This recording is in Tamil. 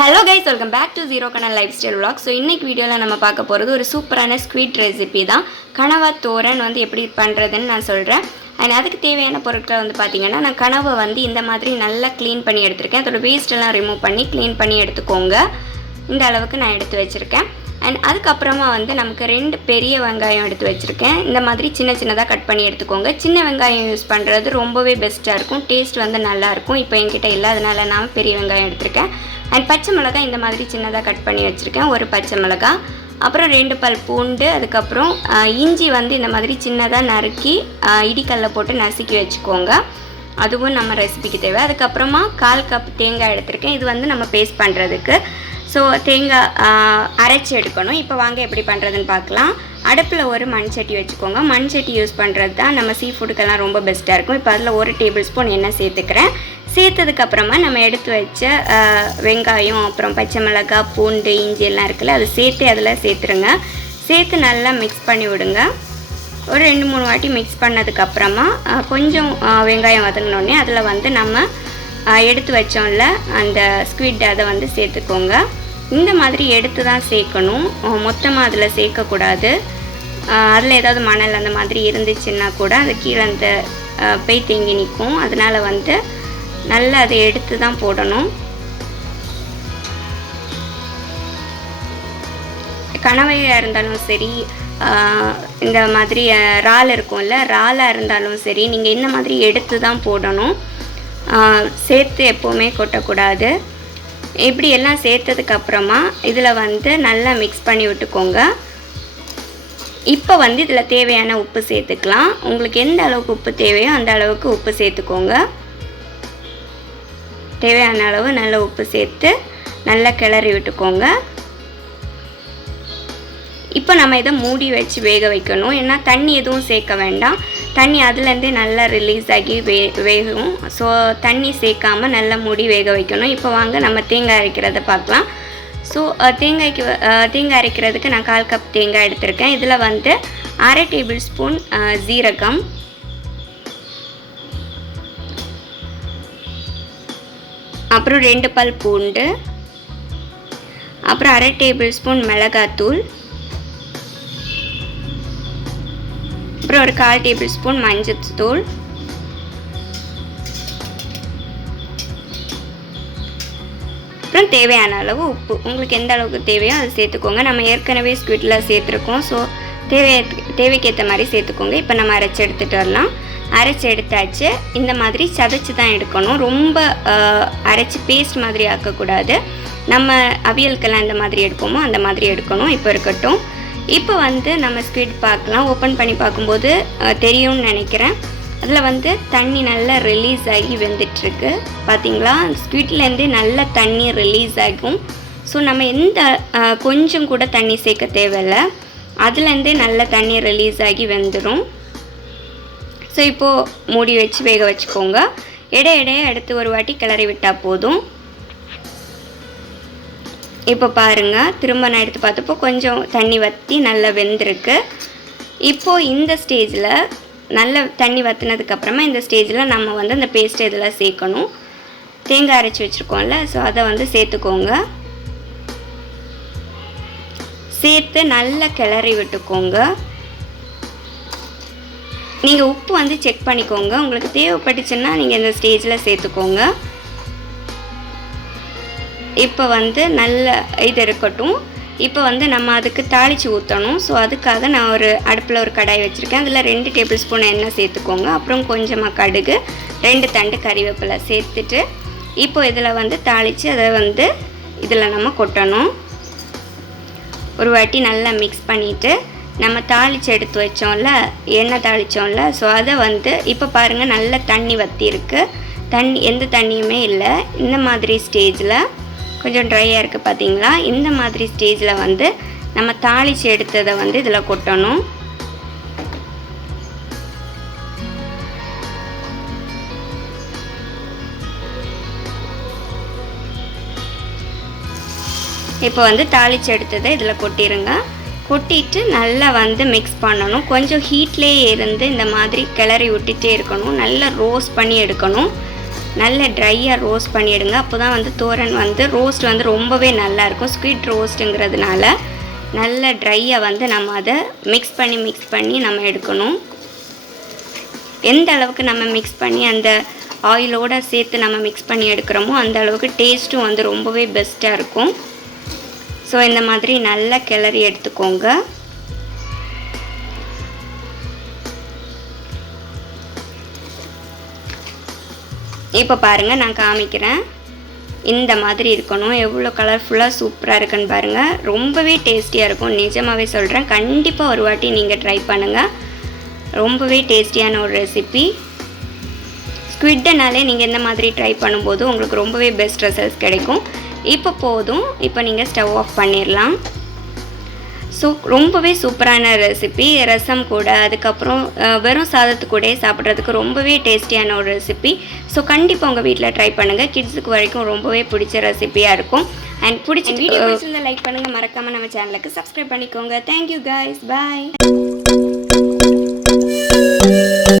Hello guys, welcome back to Zerocontent lifestyle vlog. So இன்னைக்கு வீடியோல நம்ம பார்க்க போறது ஒரு சூப்பரான ஸ்குவிட் ரெசிபி தான். கனவாத்தோரன் வந்து எப்படி பண்றதுன்னு நான் சொல்றேன். and அதுக்கு தேவையான பொருட்கள் வந்து பாத்தீங்கன்னா நான் கனவை வந்து இந்த மாதிரி நல்லா க்ளீன் பண்ணி எடுத்துர்க்கேன். அதோட வேஸ்ட் எல்லாம் ரிமூவ் பண்ணி க்ளீன் பண்ணி எடுத்துக்கோங்க. இந்த அளவுக்கு நான் எடுத்து வச்சிருக்கேன். and அதுக்கு அப்புறமா வந்து நமக்கு ரெண்டு பெரிய வெங்காயம் எடுத்து வச்சிருக்கேன். இந்த மாதிரி சின்ன சின்னதா கட் பண்ணி எடுத்துக்கோங்க. சின்ன வெங்காயம் யூஸ் பண்றது ரொம்பவே பெஸ்டா இருக்கும். டேஸ்ட் வந்து நல்லா இருக்கும். இப்போ என்கிட்ட இல்ல அதனால நான் பெரிய வெங்காயம் எடுத்துர்க்கேன். and பச்சை மிளகாய் இந்த மாதிரி சின்னதா கட் பண்ணி வச்சிருக்கேன். ஒரு பச்சை மிளகாய், அப்புறம் 2 பல் பூண்டு, அதுக்கு அப்புறம் இஞ்சி வந்து இந்த மாதிரி சின்னதா நறுக்கி இடிக்கல்ல போட்டு நசுக்கி வச்சுக்கோங்க. அதுவும் நம்ம ரெசிபிக்கு தேவை. அதுக்கு அப்புறமா 1/4 கப் தேங்காய் எடுத்துர்க்கேன். இது வந்து நம்ம பேஸ்ட் பண்றதுக்கு. ஸோ தேங்காய் அரைச்சி எடுக்கணும். இப்போ வாங்க எப்படி பண்ணுறதுன்னு பார்க்கலாம். அடுப்பில் ஒரு மண் சட்டி வச்சுக்கோங்க. மண் சட்டி யூஸ் பண்ணுறது தான் நம்ம சீ ஃபுட்டுக்கெல்லாம் ரொம்ப பெஸ்ட்டாக இருக்கும். இப்போ அதில் 1 டேபிள் ஸ்பூன் எண்ணெய் சேர்த்துக்கிறேன். சேர்த்ததுக்கப்புறமா நம்ம எடுத்து வச்ச வெங்காயம், அப்புறம் பச்சை மிளகாய், பூண்டு, இஞ்சி எல்லாம் இருக்குல்ல, அது சேர்த்து அதில் சேர்த்துருங்க. சேர்த்து நல்லா மிக்ஸ் பண்ணி விடுங்க. ஒரு 2-3 வாட்டி மிக்ஸ் பண்ணதுக்கப்புறமா கொஞ்சம் வெங்காயம் வதங்கினோடனே அதில் வந்து நம்ம எடுத்து வச்சோம்ல அந்த ஸ்குவிட் அதை வந்து சேர்த்துக்கோங்க. இந்த மாதிரி எடுத்து தான் சேர்க்கணும். மொத்தமாக அதில் சேர்க்கக்கூடாது. அதில் ஏதாவது மணல் அந்த மாதிரி இருந்துச்சுன்னா கூட அது கீழே அந்த பெய் தேங்கி நிற்கும். அதனால் வந்து நல்லா அதை எடுத்து தான் போடணும். கனவையாக இருந்தாலும் சரி, இந்த மாதிரி இறால் இருக்கும்ல, இறாலாக இருந்தாலும் சரி, நீங்கள் இந்த மாதிரி எடுத்து தான் போடணும். சேர்த்து எப்போவுமே கொட்டக்கூடாது. இப்படி எல்லாம் சேர்த்ததுக்கப்புறமா இதில் வந்து நல்லா மிக்ஸ் பண்ணி விட்டுக்கோங்க. இப்போ வந்து இதில் தேவையான உப்பு சேர்த்துக்கலாம். உங்களுக்கு எந்த அளவுக்கு உப்பு தேவையோ அந்த அளவுக்கு உப்பு சேர்த்துக்கோங்க. தேவையான அளவு நல்ல உப்பு சேர்த்து நல்லா கிளறி விட்டுக்கோங்க. இப்போ நம்ம இதை மூடி வச்சு வேக வைக்கணும். ஏன்னா தண்ணி எதுவும் சேர்க்க வேண்டாம். தண்ணி அதுலேருந்தே நல்லா ரிலீஸ் ஆகி வேகும். ஸோ தண்ணி சேர்க்காமல் நல்லா மூடி வேக வைக்கணும். இப்போ வாங்க நம்ம தேங்காய் அரைக்கிறத பார்க்கலாம். ஸோ தேங்காய் அரைக்கிறதுக்கு நான் 1/4 கப் தேங்காய் எடுத்திருக்கேன். இதில் வந்து 1/2 டேபிள் ஸ்பூன் ஜீரகம், அப்புறம் 2 பல் பூண்டு, அப்புறம் 1/2 டேபிள் ஸ்பூன் மிளகாத்தூள், அப்புறம் ஒரு 1/4 டேபிள் ஸ்பூன் மஞ்சள்தூள், அப்புறம் தேவையான அளவு உப்பு. உங்களுக்கு எந்த அளவுக்கு தேவையோ அதை சேர்த்துக்கோங்க. நம்ம ஏற்கனவே ஸ்குவிட்டில் சேர்த்துருக்கோம். ஸோ தேவைக்கேற்ற மாதிரி சேர்த்துக்கோங்க. இப்போ நம்ம அரைச்சி எடுத்துகிட்டு வரலாம். அரைச்சி எடுத்தாச்சு. இந்த மாதிரி சதைச்சி தான் எடுக்கணும். ரொம்ப அரைச்சி பேஸ்ட் மாதிரி ஆக்கக்கூடாது. நம்ம அவியலுக்கெல்லாம் இந்த மாதிரி எடுப்போமோ அந்த மாதிரி எடுக்கணும். இப்போ இருக்கட்டும். இப்போ வந்து நம்ம ஸ்குவிட் பார்க்கலாம். ஓப்பன் பண்ணி பார்க்கும்போது தெரியும்னு நினைக்கிறேன். அதில் வந்து தண்ணி நல்லா ரிலீஸ் ஆகி வெந்துட்டுருக்கு. பார்த்தீங்களா, ஸ்குவிட்லேருந்தே நல்ல தண்ணி ரிலீஸ் ஆகும். ஸோ நம்ம எந்த கொஞ்சம் கூட தண்ணி சேர்க்க தேவையில்லை. அதுலேருந்தே நல்ல தண்ணி ரிலீஸ் ஆகி வெந்துடும். ஸோ இப்போது மூடி வச்சு வேக வச்சுக்கோங்க. இடையே எடுத்து ஒரு வாட்டி கிளறி விட்டால் போதும். இப்போ பாருங்கள், திரும்ப நான் எடுத்து பார்த்தப்போ கொஞ்சம் தண்ணி வற்றி நல்லா வெந்திருக்கு. இப்போது இந்த ஸ்டேஜில் நல்ல தண்ணி வற்றினதுக்கப்புறமா இந்த ஸ்டேஜில் நம்ம வந்து அந்த பேஸ்ட்டை இதில் சேர்க்கணும். தேங்காய் அரைச்சி வச்சுருக்கோம்ல, ஸோ அதை வந்து சேர்த்துக்கோங்க. சேர்த்து நல்லா கிளறி விட்டுக்கோங்க. நீங்கள் உப்பு வந்து செக் பண்ணிக்கோங்க. உங்களுக்கு தேவைப்பட்டுச்சுன்னா நீங்கள் இந்த ஸ்டேஜில் சேர்த்துக்கோங்க. இப்போ வந்து நல்ல இது இருக்கட்டும். இப்போ வந்து நம்ம அதுக்கு தாளித்து ஊற்றணும். ஸோ அதுக்காக நான் அடுப்பில் ஒரு கடாய் வச்சுருக்கேன். அதில் 2 டேபிள் ஸ்பூன் எண்ணெய் சேர்த்துக்கோங்க. அப்புறம் கொஞ்சமாக கடுகு, 2 தண்டு கறிவேப்பிலை சேர்த்துட்டு இப்போ இதில் வந்து தாளித்து அதை வந்து இதில் நம்ம கொட்டணும். ஒரு வாட்டி நல்லா மிக்ஸ் பண்ணிவிட்டு நம்ம தாளித்து எடுத்து வச்சோம்ல, எண்ணெய் தாளித்தோம்ல, ஸோ அதை வந்து இப்போ பாருங்கள் நல்ல தண்ணி வற்றிருக்கு. எந்த தண்ணியுமே இல்லை. இந்த மாதிரி ஸ்டேஜில் கொஞ்சம் ட்ரையாக இருக்குது பார்த்தீங்களா. இந்த மாதிரி ஸ்டேஜில் வந்து நம்ம தாளித்து எடுத்ததை வந்து இதில் கொட்டணும். இப்போ வந்து தாளித்து எடுத்ததை இதில் கொட்டிடுங்க. கொட்டிட்டு நல்லா வந்து மிக்ஸ் பண்ணணும். கொஞ்சம் ஹீட்லேயே இருந்து இந்த மாதிரி கிளறி விட்டுட்டே இருக்கணும். நல்லா ரோஸ்ட் பண்ணி எடுக்கணும். நல்ல ட்ரையாக ரோஸ்ட் பண்ணிவிடுங்க. அப்போ தான் வந்து தோரன் வந்து ரோஸ்ட் வந்து ரொம்பவே நல்லாயிருக்கும். ஸ்குவிட் ரோஸ்ட்டுங்கிறதுனால நல்ல ட்ரையாக வந்து நம்ம அதை மிக்ஸ் பண்ணி நம்ம எடுக்கணும். எந்த அளவுக்கு நம்ம மிக்ஸ் பண்ணி அந்த ஆயிலோடு சேர்த்து நம்ம மிக்ஸ் பண்ணி எடுக்கிறோமோ அந்த அளவுக்கு டேஸ்ட்டும் வந்து ரொம்பவே பெஸ்ட்டாக இருக்கும். ஸோ இந்த மாதிரி நல்லா கிளறி எடுத்துக்கோங்க. இப்போ பாருங்கள், நான் காமிக்கிறேன். இந்த மாதிரி இருக்கணும். எவ்வளோ கலர்ஃபுல்லாக சூப்பராக இருக்குன்னு பாருங்கள். ரொம்பவே டேஸ்டியாக இருக்கும். நிஜமாகவே சொல்கிறேன், கண்டிப்பாக ஒரு வாட்டி நீங்கள் ட்ரை பண்ணுங்கள். ரொம்பவே டேஸ்டியான ஒரு ரெசிபி. ஸ்குவிட்னாலே நீங்கள் இந்த மாதிரி ட்ரை பண்ணும்போது உங்களுக்கு ரொம்பவே பெஸ்ட் ரிசல்ட்ஸ் கிடைக்கும். இப்போ போதும். இப்போ நீங்கள் ஸ்டவ் ஆஃப் பண்ணிடலாம். ஸோ ரொம்பவே சூப்பரான ரெசிபி. ரசம் கூட, அதுக்கப்புறம் வெறும் சாதத்து கூட சாப்பிட்றதுக்கு ரொம்பவே டேஸ்டியான ஒரு ரெசிபி. ஸோ கண்டிப்பாக உங்கள் வீட்டில் ட்ரை பண்ணுங்கள். கிட்ஸுக்கு வரைக்கும் ரொம்பவே பிடிச்ச ரெசிபியாக இருக்கும். அண்ட் பிடிச்ச வீடியோ பிடிச்சிருந்தா லைக் பண்ணுங்கள். மறக்காமல் நம்ம சேனலுக்கு சப்ஸ்கிரைப் பண்ணிக்கோங்க. தேங்க்யூ கைஸ், பாய்.